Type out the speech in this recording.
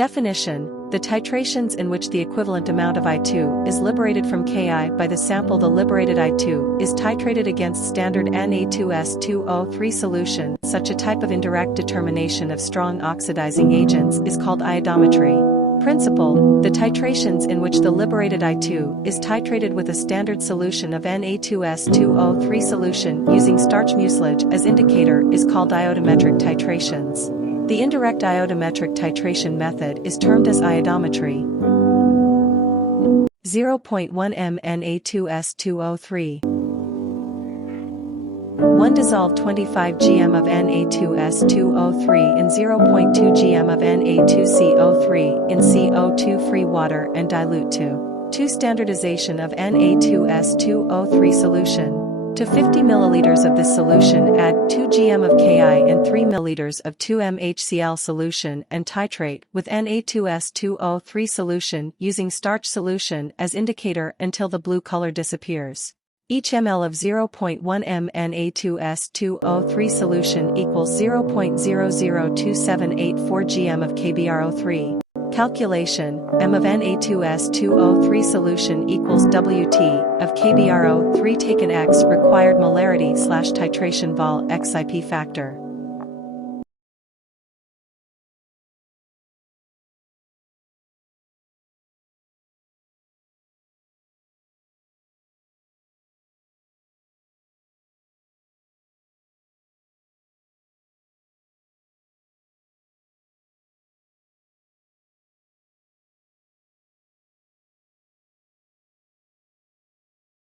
Definition: the titrations in which the equivalent amount of I2 is liberated from Ki by the sample. The liberated I2 is titrated against standard Na2S2O3 solution. Such a type of indirect determination of strong oxidizing agents is called iodometry. Principle: the titrations in which the liberated I2 is titrated with a standard solution of Na2S2O3 solution using starch mucilage as indicator is called iodometric titrations. The indirect iodometric titration method is termed as iodometry. 0.1 m Na2S2O3 1 dissolve 25 gm of Na2S2O3 in 0.2 gm of Na2CO3 in CO2-free water and dilute to 2 standardization of Na2S2O3 solution. To 50 ml of this solution add 2 gm of Ki and 3 ml of 2-MHCl solution and titrate with Na2S2O3 solution using starch solution as indicator until the blue color disappears. Each ml of 0.1 m Na2S2O3 solution equals 0.002784 gm of KBrO3. Calculation: m of Na2S2O3 solution equals Wt of KBrO3 taken x required molarity / titration vol xip factor.